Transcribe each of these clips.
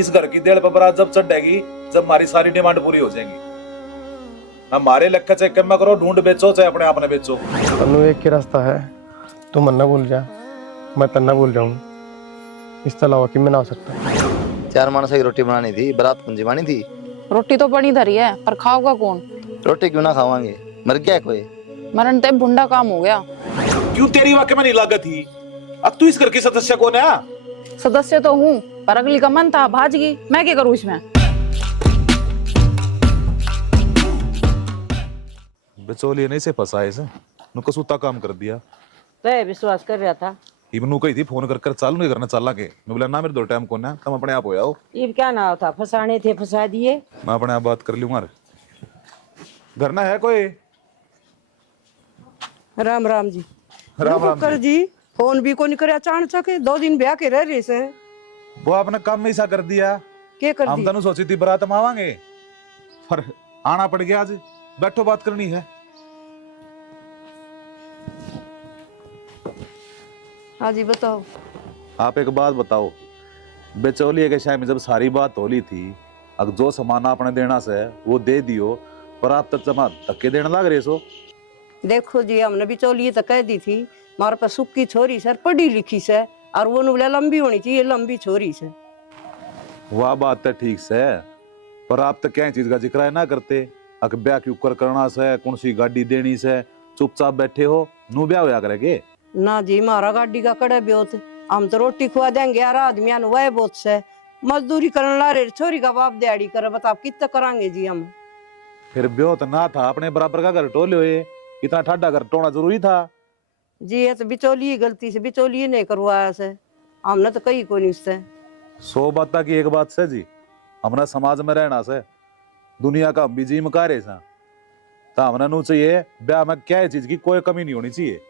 इस घर की देड़ पर बारात जब चढ़ेगी, जब हमारी सारी डिमांड पूरी हो जाएंगी। हमारे लक्ष्य चेक में करो, ढूंढ बेचो चाहे अपने आप ने बेचो। तन्नू एक ही रास्ता है, तू मन्ना भूल जा, मैं तन्ना भूल जाऊं। इसके अलावा कि मैं ना हो सकता। 4 मानस की रोटी बनानी थी, बारात कुंजी बानी थी। रोटी तो बनी धरी है, पर खाओगा कौन? रोटी क्यों ना खावांगे, मर गया कोई? मरण ते भुंडा काम हो गया। क्यों तेरी वाक्य में नहीं लागत थी? अब तू इस घर की सदस्य कौन है? सदस्य तो हूँ, पर अगली का मन था भाजगी, मैं क्या करूँ इसमें? बिचौलिए नहीं से फंसाए से, नु कसूता काम कर दिया। तो विश्वास कर रहा था। इबनू कही थी फोन कर कर चालू नहीं करना, चाला के मैं बोला ना मेरे दो टाइम कौन है, तुम अपने आप हो जाओ। ये क्या ना था, फंसाने थे फंसा दिए। मैं अपने आप बात कर लूंगा। घर ना है कोई? राम राम जी। राम राम कर जी फोन भी को नहीं करे, अचानक से 2 दिन ब्याह के रह रहे से। वो अपने काम में ऐसा कर दिया। क्या कर हम दी? तनु सोची थी बारात में आवांगे, पर आना पड़ गया। आज बैठो बात करनी है। हाँ जी बताओ। आप एक बात बताओ, बेचौलिए के शाय में जब सारी बात होली थी, अब जो सामान आपने देना से वो दे दियो, पर आप तक जमा धक्के देने लग रहे सो। देखो जी, हमने भी चौलिए तो कह दी थी, हमारे पास सुक्की छोरी सर, पढ़ी लिखी से, और वो बोले लंबी होनी चाहिए, लंबी छोरी से। वह बात तो ठीक से, पर आप तो क्या चीज का जिक्र है ना करते। अक ब्याह क्यों कर करना से, कौन सी गाड़ी देनी से, चुपचाप बैठे हो, नू ब्याह होया करेगे। ना जी, हमारा गाड़ी का कड़े ब्योत, हम तो रोटी खुआ देंगे यार आदमिया वह बहुत से, मजदूरी करने ला रहे, छोरी का बाप दिहाड़ी करे, बताओ कितना करांगे जी हम। फिर ब्याह तो ना था, अपने बराबर का घर टोले हुए, इतना ठाडा घर टोना जरूरी था? जी ये तो बिचौलिए गलती से, बिचौलिए नहीं करवाया से, हमने तो कही कोई नहीं उससे। 100 बात की एक बात से जी, हमने समाज में रहना से, दुनिया का हम भी जी मकारे सा, तो हमने नू चाहिए ब्याह में क्या चीज की कोई कमी नहीं होनी चाहिए,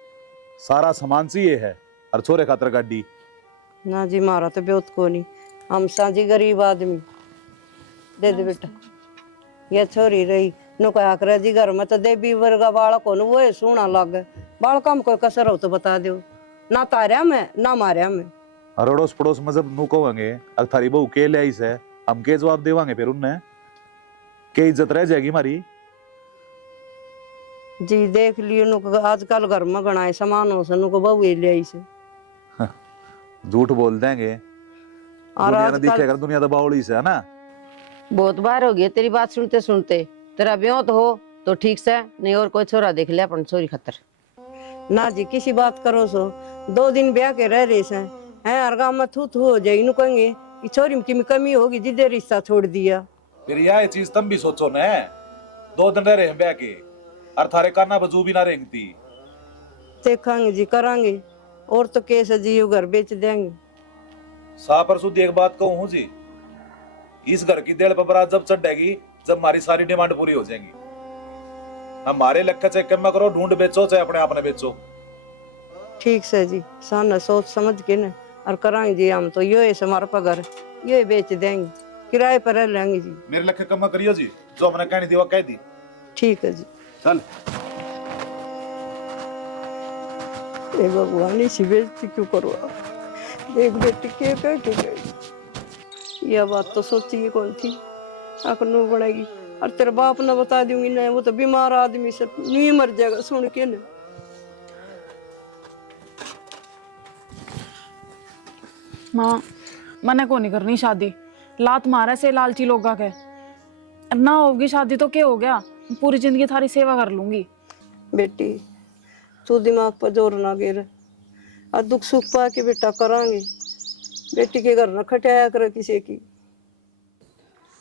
सारा सामान चाहिए है, और छोरे खातर गाड़ी। ना जी मारा तो ब्योत को नहीं, हम साजी गरीब आदमी। दे दे बेटा, ये छोरी रही नु कहा करे जी घर में तो देवी वर्गा बालक हो, वो सोना लगे बालका में कोई कसर हो तो बता दो, ना तारिया में ना मारिया में। और अड़ोस पड़ोस में जब नू कहेंगे अगर थारी बहू के ले आई से, हम के जवाब देवांगे? फिर उनने के इज्जत रह जाएगी हमारी। जी देख लियो नु आजकल घर में गणाए सामान हो से, नु को बहू ले आई से। झूठ बोल देंगे, और दुनिया ने आजकल दिखेगा, दुनिया तो बावड़ी से है ना। बहुत बार हो गया तेरी बात सुनते सुनते, तेरा ब्यों तो हो तो ठीक से, नहीं और कोई छोरा देख लिया अपन छोरी खतर। ना जी किसी बात करो सो, 2 दिन ब्याह के रह रहे से हैं, हर गाँव में थू थू हो जाए, इनु कहेंगे कि छोरी में की कमी होगी जिदे रिश्ता छोड़ दिया। फिर यह चीज तुम भी सोचो न, 2 दिन रह रहे हैं ब्याह के, और थारे काना बजू भी ना रेंगती। देखेंगे जी करांगे, और तो कैसे जी घर बेच देंगे। साफ पर शुद्ध एक बात कहूं जी, इस घर की देड़ पर बारात जब चढ़ेगी, जब हमारी सारी डिमांड पूरी हो जाएंगी। हमारे लक्ष्य चेक कम करो, ढूंढ बेचो चाहे अपने आप ने बेचो। ठीक से जी, साना सोच समझ के न और करांगे जी, हम तो यो हमारे पगार ये बेच देंगे, किराए पर रह लेंगे जी। मेरे लक्ष्य कम करियो जी, जो हमने कहनी थी वो कह दी। ठीक है जी। चल। ए भगवान इसी बेइज्जती क्यों करवा, देख बेटी के कह के गई, यह बात तो सोची ही कौन थी, अकनू बनेगी, और तेरे बाप ने बता दूंगी ना, वो तो बीमार आदमी से नहीं मर जाएगा सुन के ना। माँ मने को नहीं करनी शादी, लात मारे से लालची लोगा के, ना होगी शादी तो क्या हो गया, पूरी जिंदगी थारी सेवा कर लूंगी। बेटी तू दिमाग पर जोर ना गिर, और दुख सुख पा के बेटा करांगे, बेटी के घर न खटाया कर किसी की।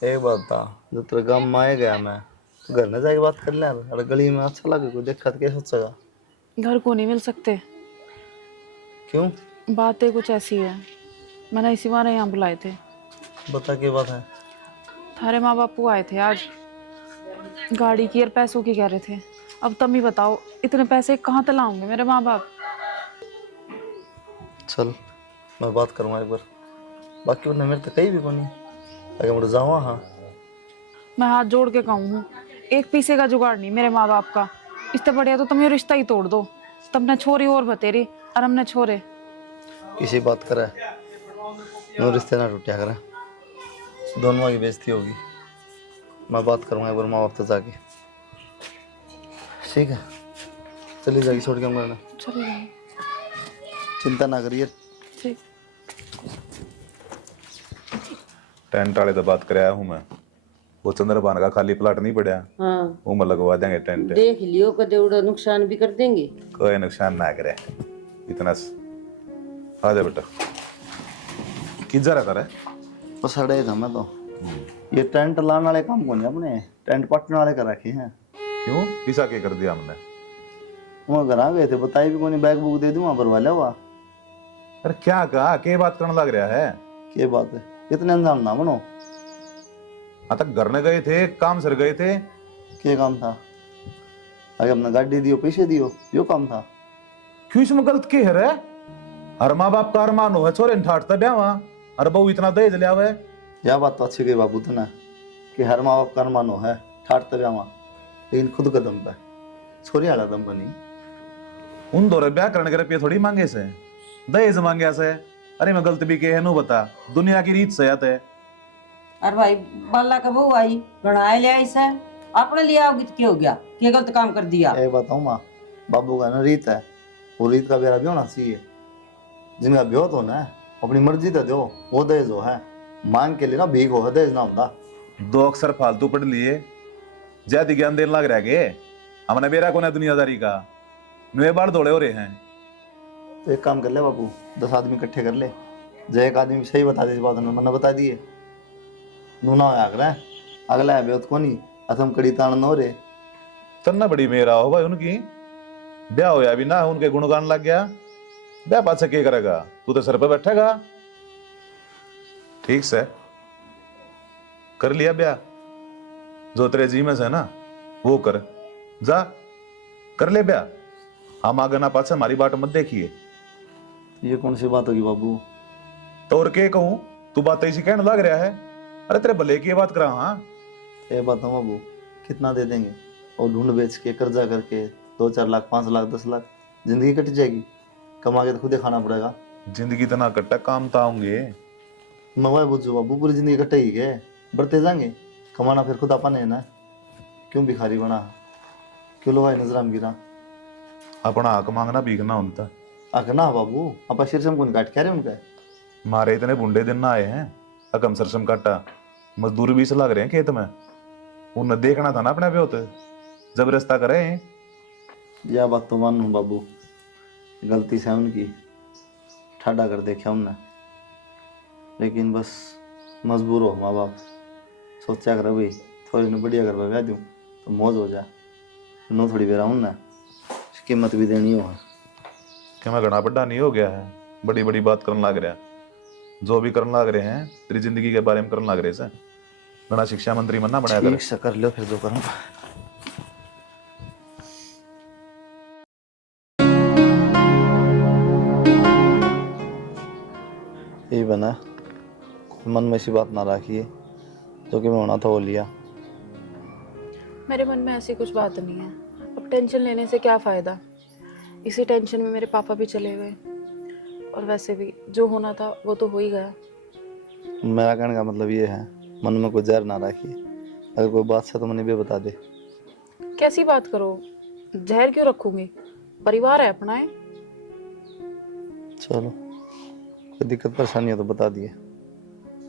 एक बात था, जब तेरे गाँव में आए गया मैं, तो घर में जाके बात कर ले, अरे गली में अच्छा लगे कोई देखा तो कैसे सोचेगा? घर को नहीं मिल सकते। क्यों? बातें कुछ ऐसी है, मैंने इसी बार यहाँ बुलाए थे। बता क्या बात है? थारे माँ बापू आए थे आज, गाड़ी की और पैसों की कह रहे थे। अब तुम ही बताओ, इतने पैसे कहाँ से लाऊंगे मेरे माँ बाप? चल मैं बात करूँगा एक बार, बाकी उन्हें मेरे तो कहीं भी को नहीं, अगर मैं जाऊँ। हाँ मैं हाथ जोड़ के कहूँ, एक पैसे का जुगाड़ नहीं मेरे माँ बाप का, इससे बढ़िया तो तुम ये रिश्ता ही तोड़ दो। तुमने छोरी और बतेरी और हमने छोरे। किसी बात करे, नो रिश्ते ना टूटा करे। दोनों की बेइज्जती होगी। मैं बात करूँगा एक बार माँ बाप से जाके। ठीक है, चली जाएगी छोड़ के हम करना। चले जाइए। चिंता ना करिए। ठीक। टेंट वाले तो बात कराया हूँ मैं, वो चंद्रभान का खाली प्लाट नहीं पड़ा, हाँ वो में लगवा देंगे टेंट। देख लियो, कदे उड़ा नुकसान भी कर देंगे। कोई नुकसान ना करे इतना आ जा बेटा। किधर रहता रे? बस सड़े था मैं तो। ये टेंट लाने वाले काम कौन है अपने, टेंट पटने वाले कर रखे हैं। क्यों पिसा के कर दिया हमने? वहाँ घर आ गए थे, बताई भी कौन, बैग बुक दे दूँ वहाँ भरवा लिया हुआ। अरे क्या कहा, के बात करने लग रहा है? क्या बात है, इतने अनजान ना बनो। हाँ तक घर ने गए थे, काम सर गए थे। क्या काम था? आगे अपना गाड़ी दियो, पैसे दियो, यो काम था। क्यों इसमें गलत के है रे? हर माँ बाप का अरमान हो है छोरे ठाटता ब्याह, अरे बहू इतना दहेज लिया हुआ है। यह बात तो अच्छी गई बाबू तना कि हर माँ बाप का अरमान हो है ठाट तब्या, लेकिन खुद कदम पे छोरी आला दम पर नहीं। उन दौरे ब्याह करने के रुपये थोड़ी मांगे से, दहेज मांगे से। अरे मैं गलत भी के है नु बता, दुनिया की रीत से आते है। अरे भाई बाला का बहू आई गणाए ले आई से, अपने लिए आओगी तो क्या हो गया, क्या गलत काम कर दिया? एक बताऊँ माँ, बाबू का ना रीत है, वो रीत का बेरा भी होना चाहिए। जिनका ब्योह तो ना अपनी मर्जी तो दो, वो दहेज हो है, मांग के लिए ना भीख हो है, दहेज ना होता। दो अक्षर फालतू पढ़ लिए, ज्यादा ज्ञान देने लग रहा के हमने बेरा को ना दुनियादारी का नुए बाढ़ दौड़े हो रहे हैं। तो एक काम कर ले बाबू, 10 आदमी इकट्ठे कर ले, जो एक आदमी सही बता दे इस बात ने, मैंने बता दिए नूना हो अगला है ब्योत को नहीं, अथम कड़ी तान न हो रे। तन्ना बड़ी मेरा हो भाई उनकी, ब्याह होया भी ना उनके गुणगान लग गया, ब्याह पास से क्या करेगा? तू तो सर पे बैठेगा। ठीक से कर लिया ब्याह, जो तेरे जी में से ना वो कर, जा कर ले ब्याह। हम आगे ना पास हमारी बात मत देखिए। ये कौन सी बात होगी बाबू? तो और के कहूं, तू बात ऐसी कहने लग रहा है? अरे तेरे भले की बात करा। हाँ ये बात हम बाबू कितना दे देंगे, और ढूंढ बेच के कर्जा करके 2-4 लाख 5 लाख 10 लाख जिंदगी कट जाएगी, कमा के तो खुद ही खाना पड़ेगा। जिंदगी तना कट्टा काम ताऊंगे। मवाई बुझो बाबू, पूरी जिंदगी कटेगी के, बढ़ते जाएंगे, कमाना फिर खुद अपन है ना। क्यों भिखारी बना, क्यों लोग नजर में गिरा? अपना हक मांगना भीखना उनता आखिर ना बाबू, आप शीर्षम कौन काट क्या रहे उनका? मारे इतने बुंडे दिन ना आए हैं, अकम सरसम काटा मजदूर भी से लग रहे हैं खेत में। उन्हें देखना था ना अपने पे होते, जब रास्ता करे। यह बात तो मानू बाबू, गलती से उनकी ठाडा कर देखा उनने, लेकिन बस मजबूर हो माँ बाप। सोचा कर भाई थोड़ी ने बढ़िया कर ब्याह दूँ तो मौज हो जाए, नो थोड़ी बेरा उनने कीमत भी देनी हो। कि मैं घना बड़ा नहीं हो गया है, बड़ी बड़ी बात करने लग रहा है। जो भी करने लग रहे हैं तेरी जिंदगी के बारे में करने लग रहे से, घना शिक्षा मंत्री मना बनाया कर। ठीक से कर लो फिर जो करूँ। यही बना, मन में ऐसी बात ना रखिए, जो कि मैं होना था वो लिया। मेरे मन में ऐसी कुछ बात नहीं है, अब टेंशन लेने से क्या फ़ायदा। इसी टेंशन में मेरे पापा भी चले गए, और वैसे भी जो होना था वो तो हो ही गया। मेरा कहने का मतलब ये है, मन में कोई जहर ना रखिए, अगर कोई बात है तो मैंने भी बता दे। कैसी बात करो, जहर क्यों रखूंगी, परिवार है अपना है। चलो कोई दिक्कत परेशानी हो तो बता दिए,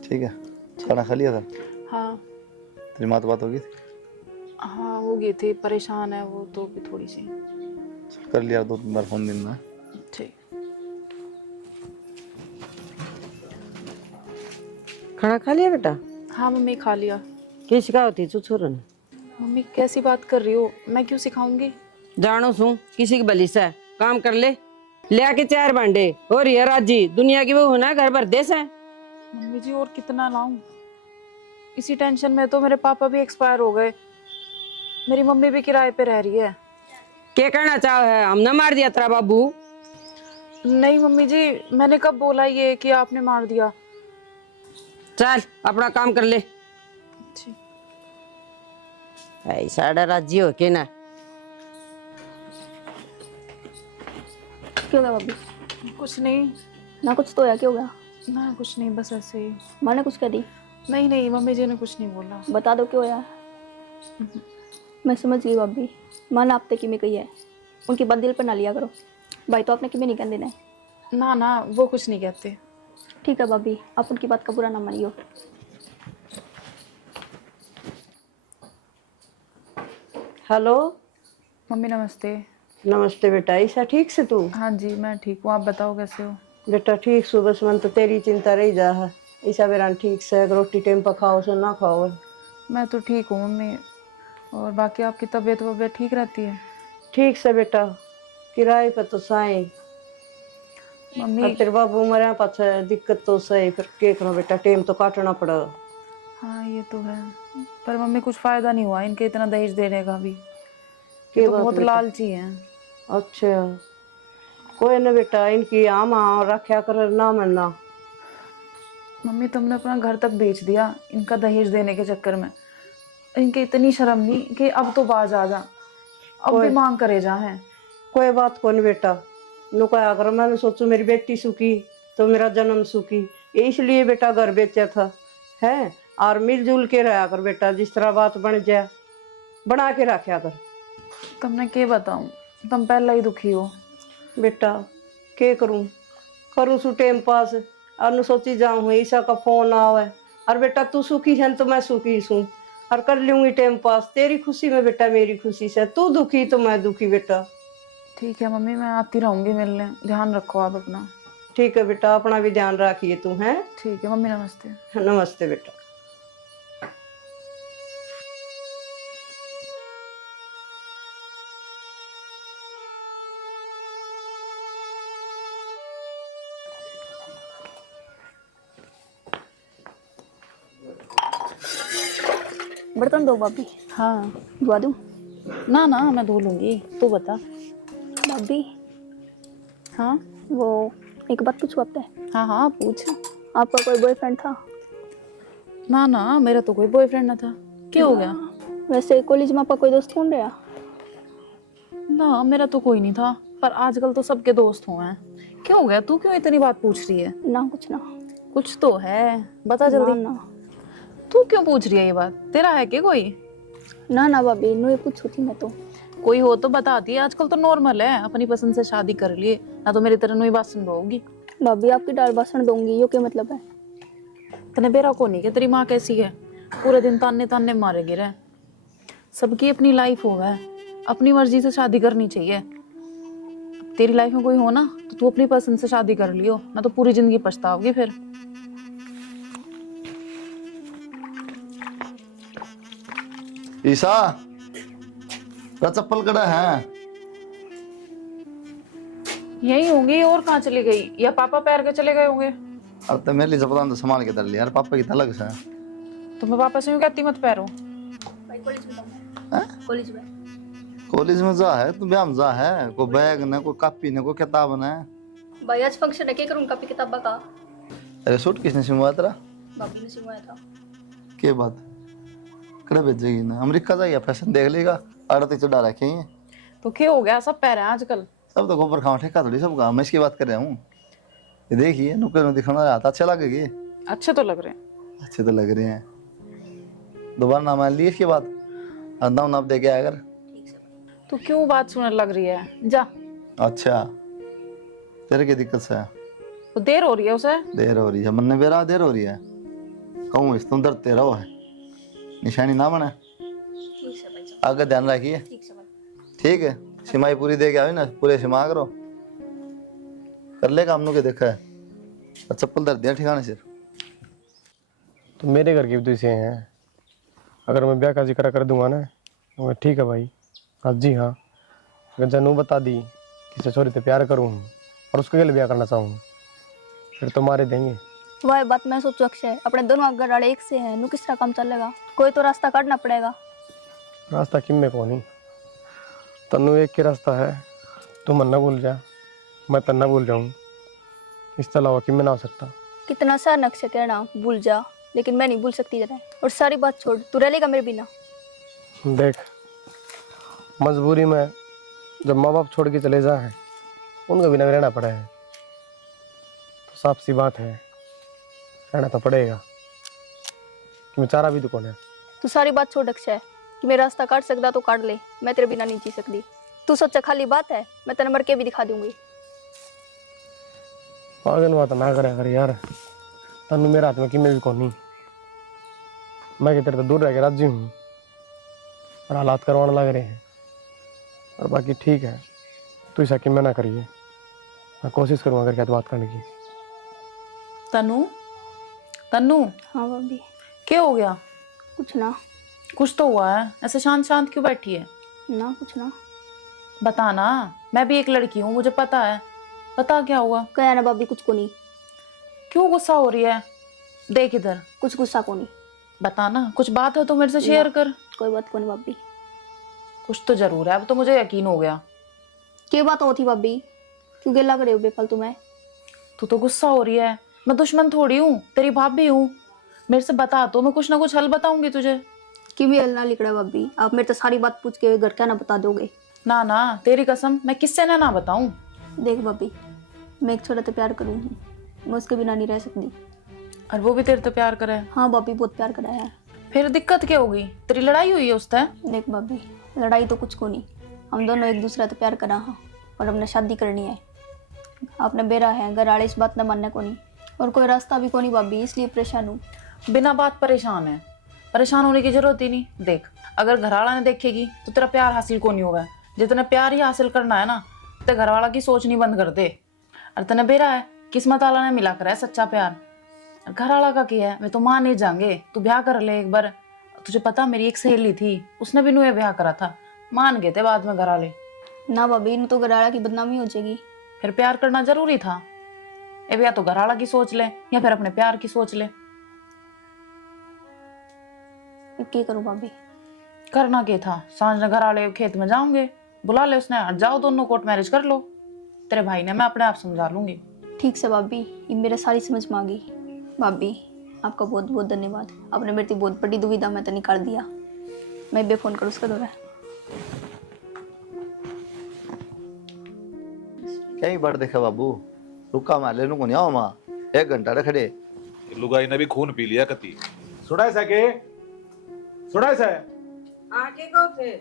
ठीक है? खाना खा लिया था? हाँ तेरी माँ तो बात होगी थी? हाँ हो गई थी, परेशान है वो तो भी थोड़ी सी। कर लिया 2-3 बार फोन दिन में। ठीक। खाना खा लिया बेटा? हाँ मम्मी खा लिया। क्या सिखा होती तू छोरा ने? मम्मी कैसी बात कर रही हो, मैं क्यों सिखाऊंगी। जानो सू किसी की बली से काम कर ले आके 4 भांडे, और ये राजी दुनिया की वो होना घर भर देश है। मम्मी जी और कितना लाऊं, इसी टेंशन में तो मेरे पापा भी एक्सपायर हो गए, मेरी मम्मी भी किराए पे रह रही है। क्या करना चाहो है, हमने मार दिया तेरा बाबू? नहीं मम्मी जी, मैंने कब बोला ये कि आपने मार दिया। चल अपना काम कर ले। ऐसा राजी हो के ना। क्यों गया भाभी? कुछ नहीं ना कुछ तो या क्यों गया? ना कुछ नहीं, बस ऐसे ही। मैंने कुछ कह दी? नहीं नहीं, मम्मी जी ने कुछ नहीं बोला। बता दो क्यों यार। मैं समझ गई भाभी, मन आपने कि मैं कही है, उनकी बात दिल पर ना लिया करो। भाई तो आपने कि मैं नहीं कहने देना है। ना ना, वो कुछ नहीं कहते। ठीक है भाभी, आप उनकी बात का बुरा ना मानियो। हेलो। मम्मी नमस्ते। नमस्ते बेटा, ऐसा ठीक से तू? हाँ जी मैं ठीक हूँ, आप बताओ कैसे हो? बेटा ठीक सु, बस मन तो तेरी चिंता रही जा है। ऐसा बेरा ठीक से रोटी टाइम पर खाओ सो ना खाओ। मैं तो ठीक हूँ मम्मी, और बाकी आपकी तबीयत वबीयत ठीक रहती है? ठीक से बेटा, किराए पर तो साई मम्मी और तेरे बाबू मरे पाछे दिक्कत तो सही, फिर के करो बेटा, टाइम तो काटना पड़ा। हाँ ये तो है, पर मम्मी कुछ फायदा नहीं हुआ इनके इतना दहेज देने का भी। के ये तो बात बहुत बेटा? लालची हैं। अच्छा कोई ना बेटा, इनकी आम रखा कर ना मनना। मम्मी तुमने अपना घर तक बेच दिया इनका दहेज देने के चक्कर में। इनके इतनी शर्म नहीं कि अब तो बाज आ जा, अब भी मांग करे जा है। कोई बात को नहीं बेटा, नु क्या कर, मैंने सोचू मेरी बेटी सुखी तो मेरा जन्म सुखी, इसलिए बेटा घर बेचा था है। और मिलजुल के रहा कर बेटा, जिस तरह बात बन जाए बना के रखा कर। तुमने के बताऊं, तुम पहला ही दुखी हो। बेटा के करूं, करूं सु टाइम पास, और नु सोची जाऊं ईसा का फोन आवे, और बेटा तू सुखी है तो मैं सुखी हूँ, और कर लूंगी टाइम पास। तेरी खुशी में बेटा मेरी खुशी से, तू दुखी तो मैं दुखी बेटा। ठीक है मम्मी, मैं आती रहूंगी मिलने, ध्यान रखो आप अपना। ठीक है बेटा, अपना भी ध्यान रखिए तू है। ठीक है मम्मी, नमस्ते। नमस्ते बेटा। बर्तन दो भाभी। हाँ धुआ दूँ? ना ना, मैं धो लूंगी, तू बता। भाभी हाँ वो एक बात पूछूं आपसे? हाँ हाँ पूछ। आपका कोई बॉयफ्रेंड था? ना ना, मेरा तो कोई बॉयफ्रेंड ना था। क्या हो गया? वैसे कॉलेज में आपका कोई दोस्त कौन रहा? ना मेरा तो कोई नहीं था, पर आजकल तो सबके दोस्त हुए हैं। क्या हो गया, तू क्यों इतनी बात पूछ रही है? ना कुछ ना। कुछ तो है, बता जल्दी। ना तू क्यों पूछ रही है ये बात? तेरा है क्या कोई? ना ना भाभी, नो ये पूछू थी मैं तो। कोई हो तो बता दी, आजकल तो नॉर्मल है, अपनी पसंद से शादी कर लिए ना, तो मेरी तरह नई बात सुन होगी। भाभी आपकी दाल बासन दूंगी, यो क्या मतलब है? तने बेरा को नहीं कि तेरी माँ कैसी है, पूरे दिन ताने ताने मारेगी रहे। सबकी अपनी लाइफ हो है, अपनी मर्जी से शादी करनी चाहिए। तेरी लाइफ में कोई हो ना तो तू अपनी पसंद से शादी कर लियो, ना तो पूरी जिंदगी पछताओगी फिर। ईसा चप्पल कड़ा है? यही होंगी, और कहाँ चली गई? या पापा पैर के चले गए होंगे। अब तो मेरे लिए चप्पल तो संभाल के धर लिया यार, पापा की तो अलग से है। तो मैं पापा से यूं कहती मत पैरो। कॉलेज में कॉलेज में जा है, तू ब्याह में जा है, कोई बैग न, कोई कॉपी न, कोई किताब न। भाई आज फंक्शन है, क्या करूँ कॉपी किताबा का? अरे सूट किसने सिलवाया तेरा? भाभी ने सिलवाया था। के बात कड़ा भेजेगी ना, अमेरिका जाइए फैशन देख लेगा, आड़ती चढ़ा रखे हैं। तो क्या हो गया, सब पैर हैं आजकल। सब तो गोबर खाओ ठेका थोड़ी सबका, मैं इसकी बात कर रहा हूँ। ये देखिए नुक्कड़ में दिखाना आता, अच्छा लगेगी। अच्छे तो लग रहे हैं। अच्छे तो लग रहे हैं। दोबारा ना मान ली इसकी बात, दाम नाप दे के आया कर। तो क्यों बात सुनने लग रही है, जा। अच्छा तेरे की दिक्कत से है? तो देर हो रही है उसे। देर हो रही है, मन बेरा देर हो रही है। कहूँ इस तुम डरते रहो है, निशानी ना बने। आगे ध्यान रखिए। ठीक है, सीमाई पूरी दे के आओ ना, पूरे सीमा करो कर लेगा हमनों के देखा है। और चप्पल धर दिया ठिकाने से। तो मेरे घर की भी तो इसे हैं, अगर मैं ब्याह का जिक्र कर दूंगा ना तो मैं ठीक है भाई। हाँ जी हाँ, अगर जानू बता दी कि छोरी से प्यार करूँ और उसके लिए ब्याह करना चाहूँ, फिर तो मारे देंगे। वह बात मैं सोचू अक्षय, अपने दोनों घर वाले एक से हैं, नु किस तरह काम चलेगा? कोई तो रास्ता काटना पड़ेगा। रास्ता किम में कौन ही, तन्नू एक ही रास्ता है, तू मन ना भूल जा, मैं तन्ना भूल जाऊँ, इसके अलावा किम में ना हो सकता। कितना सा अक्षय कहना भूल जा, लेकिन मैं नहीं भूल सकती जरा। और सारी बात छोड़, तू रह लेगा मेरे बिना? देख मजबूरी में जब माँ बाप छोड़ के चले जाए, उनका बिना भी रहना पड़ा है, तो साफ सी बात है रहना तो पड़ेगा। कि मैं चारा भी दुकान है। तू सारी बात छोड़ अक्षय कि मेरा रास्ता काट सकता तो काट ले, मैं तेरे बिना नहीं जी सकती। तू सोचा खाली बात है, मैं तेरे मर के भी दिखा दूंगी। पागल बात ना करे कर यार, तनु मेरे हाथ में कि मैं भी कौन नहीं। मैं कि तेरे तो दूर रह के राजी हूँ, और हालात करवाने लग रहे हैं। और बाकी ठीक है, तू ऐसा कि मैं ना करिए, मैं कोशिश करूँगा करके बात करने की। तनु, तनु हाँ भाभी। क्या हो गया? कुछ ना। कुछ तो हुआ है, ऐसे शांत शांत क्यों बैठी है? ना कुछ ना। बता ना, मैं भी एक लड़की हूँ, मुझे पता है। बता क्या हुआ? कहा ना भाभी, कुछ को नहीं। क्यों गुस्सा हो रही है? देख इधर। कुछ गुस्सा को नहीं। बता ना, कुछ बात है तो मेरे से शेयर कर। कोई बात को नहीं भाभी। कुछ तो जरूर है, अब तो मुझे यकीन हो गया। क्या बात होती भाभी? क्यों गिला करे हो बेफालतू में? तू तो गुस्सा हो रही है। मैं दुश्मन थोड़ी हूँ, तेरी भाभी हूँ। मेरे से बता, तो मैं कुछ ना कुछ हल बताऊंगी तुझे। कि भी हल ना लिख रहा भाभी, आप मेरे तो सारी बात पूछ के घर क्या ना बता दोगे? ना ना, तेरी कसम, मैं किससे ना बताऊं। देख भाभी, मैं एक छोरा तो प्यार करूँगी, मैं उसके बिना नहीं रह सकती। और वो भी तेरे तो प्यार करे। हाँ भाभी, बहुत प्यार करा है। फिर दिक्कत क्या होगी? तेरी लड़ाई हुई है उससे? देख भाभी, लड़ाई तो कुछ को नहीं, हम दोनों एक दूसरा तो प्यार करा हाँ, और हमने शादी करनी है। आपने बेरा है, घर आड़े इस बात न मानने को नहीं, और कोई रास्ता भी को नहीं भाभी, इसलिए परेशान हूँ। बिना बात परेशान है? परेशान होने की जरूरत ही नहीं। देख, अगर घरवाला ने देखेगी तो तेरा प्यार हासिल को नहीं होगा। जितना प्यार ही हासिल करना है ना, तो घरवाला की सोच नहीं बंद कर दे। और तने बेरा है, किस्मत वाला ने मिला कर है सच्चा प्यार। घरवाला का क्या है, वे तो मान नहीं जाएंगे। तू ब्याह कर ले एक बार। तुझे पता, मेरी एक सहेली थी, उसने भी नुए ब्याह करा था, मान गए थे बाद में घरवाले। ना भाभी, इन तो घर आड़ा की बदनामी हो जाएगी। फिर प्यार करना जरूरी था। ए या तो घरवाला की सोच ले, या फिर अपने प्यार की सोच ले। क्या करूँ भाभी? करना क्या था? सांझ ने घर वाले खेत में जाओगे, बुला ले उसने, हट जाओ दोनों, कोर्ट मैरिज कर लो। तेरे भाई ने मैं अपने आप समझा लूंगी। ठीक से भाभी, ये मेरे सारी समझ में आ गई। भाभी, आपका बहुत बहुत धन्यवाद। आपने मेरी बहुत बड़ी दुविधा में तो निकाल दिया। मैं बे फोन करूँ उसका दौरा। कई बार देखा बाबू, रुका माले नु कोनी आओ मां, 1 घंटा रे खड़े। लुगाई ने भी खून पी लिया कती। सुनाई सके? सुनाई से? आके कहो थे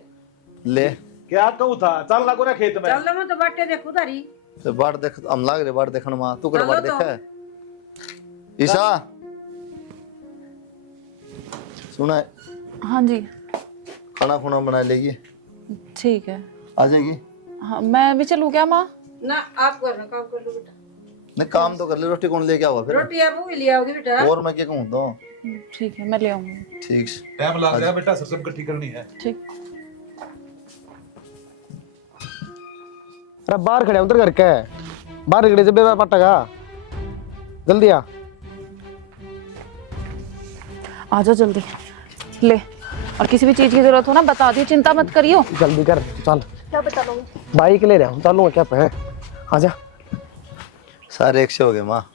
ले क्या कहूँ था? चल लागो ना खेत में। चल मैं तो बाटे देखू तारी तो बाढ़ देख, हम लाग रे बाढ़ देखण मां, तू कर बाढ़ देखा है? ईशा सुना है? हाँ जी, खाना खुना बना लेगी, ठीक है। आ जाएगी। हाँ, मैं भी चलूँ क्या माँ? ना आप करना, काम कर लो बेटा। नहीं काम तो कर ले, रोटी कौन लेके आवा फिर? रोटी आप भी ले आओगे बेटा। और मैं क्या कहूँ तो? ठीक है, मैं ले आऊंगी। ठीक। टाइम लग गया बेटा, सब इकट्ठी करनी है। ठीक। अरे बाहर खड़े उधर करके, बाहर खड़े जब मैं पटेगा, जल्दी आ। आजा जल्दी ले। और किसी भी चीज की जरूरत हो ना बता दियो, चिंता मत करियो। जल्दी कर, चल। क्या बता दूँगी? बाइक ले रहा हूँ, चलूंगा क्या पे? आजा। सारे 100 हो गए माँ।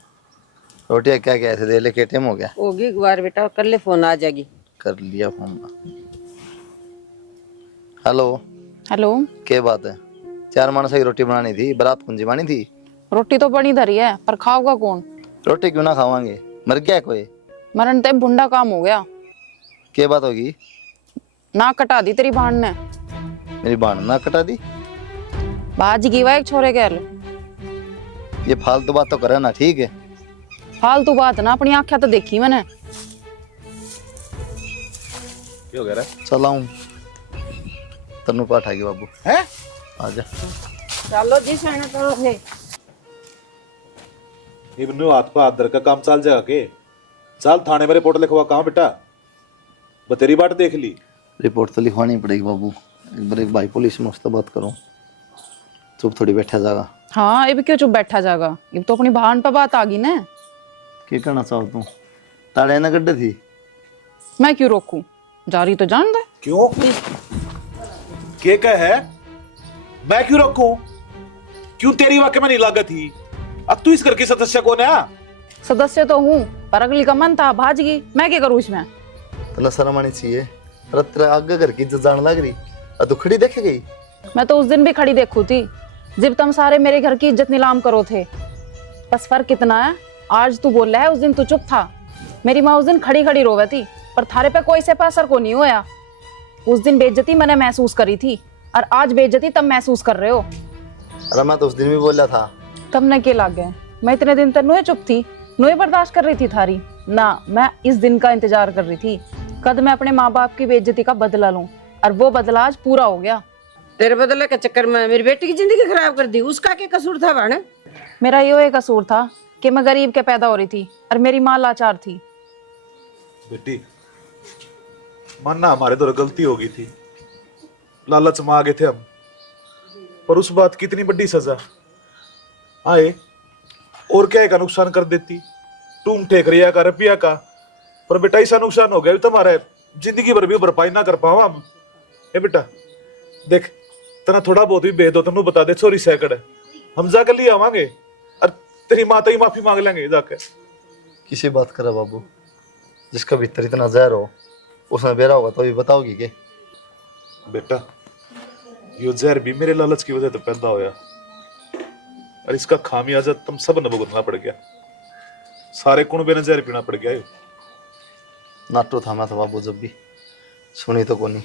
रोटियां क्या क्या ऐसे दे ले, के टाइम हो गया? होगी एक बार बेटा, कर ले फोन, आ जाएगी। कर लिया फोन। Hello, hello. क्या बात है? 4 मानस की रोटी बनानी थी, बारात कुंजी मानी थी। रोटी तो बनी धरी है, पर खाओगा कौन? रोटी क्यों ना खावांगे? मर गया कोई? मरण ते भुंडा काम हो गया। क्या बात होगी? नाक कटा दी तेरी भाण ने। मेरी बाण ना कटा दी? बाजी की एक छोरे गैल। ये फालतू बात तो करे ना, ठीक है? फालतू बात ना, अपनी आंखें तो देखी मैंने। क्या हो गया रे? चलाऊं तनु पाठागी बाबू हैं? आजा। चलो जी सहना तो है। इब्नु हाथ पे हाथ धर का काम चल जाएगा के? चल थाने में रिपोर्ट लिखवा। कहाँ बेटा? बतेरी बाट देख ली। रिपोर्ट तो लिखवानी पड़ेगी बाबू। एक बार एक भाई पुलिस में उससे बात करो, चुप थोड़ी बैठा जाएगा। हाँ, ये भी क्यों चुप बैठा जाएगा? ये तो अपनी भाण पे बात आ गई ना। क्या करना चाहो तू? ताड़े ना गड्ढे थी। मैं क्यों रोकूं? जारी तो जान दे। क्यों? के कह है? मैं क्यों रखूं? क्यों तेरी वाकई में नहीं लागत थी? अब तू इस घर के सदस्य कौन है? सदस्य तो हूँ, पर अगली का मन था, भाज गई। मैं क्या करूँ इसमें? तला शर्म आनी चाहिए। अरे तेरा आगे घर की इज्जत जान लग रही, अब तू खड़ी देखे गई। मैं तो उस दिन भी खड़ी देखू थी जब तुम सारे मेरे घर की इज्जत नीलाम करो थे। बस फर्क कितना है, आज तू बोल रहा है, उस दिन तू चुप था। मेरी माँ उस दिन खड़ी खड़ी रोवे थी, पर थारे पे कोई से पे असर को नहीं होया। उस दिन बेइज्जती मैंने महसूस करी थी और आज बेइज्जती तब महसूस कर रहे हो। अरे मैं तो उस दिन भी बोला था। तब न के लाग गए। मैं इतने दिन तक नोए चुप थी, नोए बर्दाश्त कर रही थी थारी ना। मैं इस दिन का इंतजार कर रही थी कद मैं अपने माँ बाप की बेइज्जती का बदला लूं, और वो बदला आज पूरा हो गया। तेरे बदले के चक्कर में मेरी बेटी की जिंदगी खराब कर दी, उसका क्या कसूर था भाने? मेरा यो एक कसूर था कि मैं गरीब के पैदा हो रही थी और मेरी माँ लाचार थी। बेटी, मानना हमारे तो गलती हो गई थी, लालच में आ गए थे हम, पर उस बात की इतनी बड़ी सजा आए और क्या का नुकसान कर देती, टूम ठेकरिया का रुपया का। पर बेटा ऐसा नुकसान हो गया तुम्हारे जिंदगी भर भी भरपाई ना कर पाओ हम। ए बेटा देख, तना थोड़ा बहुत भी भेद हो तनु बता दे, चोरी सैकड़ है, हम जाकर ले आवांगे और तेरी माता ही माफी मांग लेंगे जाकर। किसी बात करा बाबू, जिसका भीतर इतना जहर हो उसने बेरा होगा तो भी बताओगी के? बेटा यो जहर भी मेरे लालच की वजह से पैदा होया और इसका खामियाजा तुम सब न भुगतना पड़ गया। सारे कुणबे ने जहर पीना पड़ गया। नाटो था मैं तो बाबू, जब भी सुनी तो कोनी।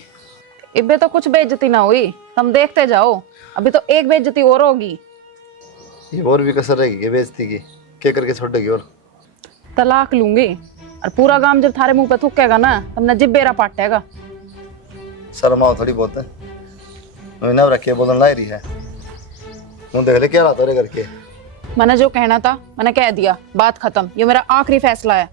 इबे तो कुछ बेइज्जती ना हुई, तुम देखते जाओ, अभी तो एक बेइज्जती और होगी। ये और भी कसर रहेगी के बेइज्जती की? क्या करके छोड़ेगी? और तलाक लूंगी और पूरा गांव जब थारे मुंह पे थूकेगा ना, तुमने जिब्बेरा पाटेगा। शर्म आओ थोड़ी बहुत है, मैंने रखी बोलन लाई रही है। मुंह देख ले क्या रहा था घर के। मैंने जो कहना था मैंने कह दिया, बात खत्म। ये मेरा आखिरी फैसला है।